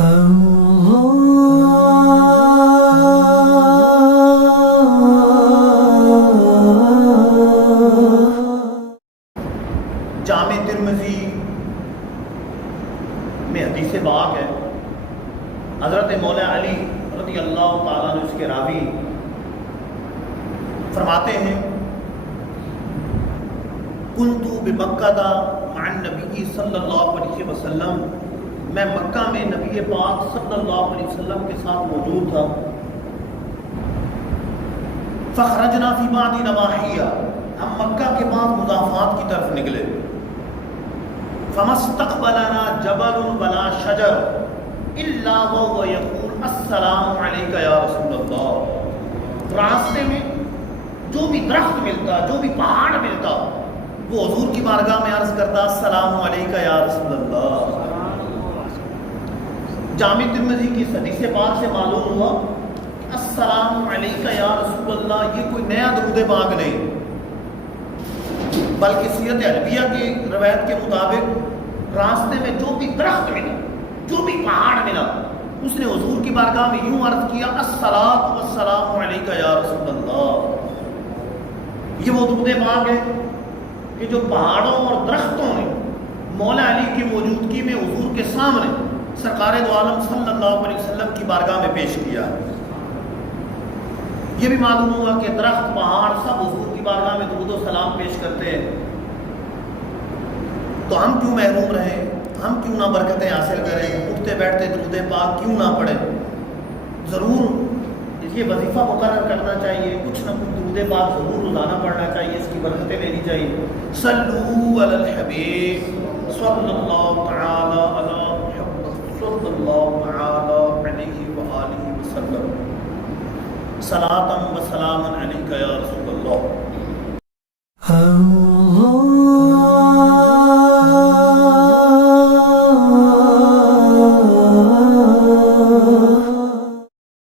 جامع ترمذی میں حدیث پاک ہے، حضرت مولا علی رضی اللہ تعالیٰ عنہ اس کے راوی فرماتے ہیں کنت بمکہ مع النبی صلی اللہ علیہ وسلم، میں مکہ میں نبی پاک صلی اللہ علیہ وسلم کے ساتھ موجود تھا. فخرجنا فی بعض نواحیہ، ہم مکہ کے بعد مضافات کی طرف نکلے. فمستقبلنا جبل ولا شجر الا وهو يقول السلام علیک یا رسول اللہ. راستے میں جو بھی درخت ملتا، جو بھی پہاڑ ملتا، وہ حضور کی بارگاہ میں عرض کرتا السلام علیک یا رسول اللہ. جامع ترمذی کی حدیث پاک سے معلوم ہوا کہ السلام علیک یا رسول اللہ یہ کوئی نیا درود پاک نہیں، بلکہ سیرت حلبیہ کی روایت کے مطابق راستے میں جو بھی درخت ملا، جو بھی پہاڑ ملا، اس نے حضور کی بارگاہ میں یوں عرض کیا الصلاۃ والسلام علیک یا رسول اللہ. یہ وہ درود پاک ہے کہ جو پہاڑوں اور درختوں نے مولا علی کی موجودگی میں حضور کے سامنے سرکار دو عالم صلی اللہ علیہ وسلم کی بارگاہ میں پیش کیا. یہ بھی معلوم ہوا کہ درخت، پہاڑ سب حضور کی بارگاہ میں درود و سلام پیش کرتے ہیں. تو ہم کیوں محروم رہیں؟ ہم کیوں نہ برکتیں حاصل کریں؟ اٹھتے بیٹھتے درود پاک کیوں نہ پڑھیں؟ ضرور یہ وظیفہ مقرر کرنا چاہیے، کچھ نہ کچھ درود پاک ضرور روزانہ پڑھنا چاہیے، اس کی برکتیں لینی چاہیے. صلو علی الحبیب صلی اللہ تعالی علی محمد صلی اللہ تعالی علیہ وآلہ وسلم. صلاۃ و سلام علیک یا رسول اللہ.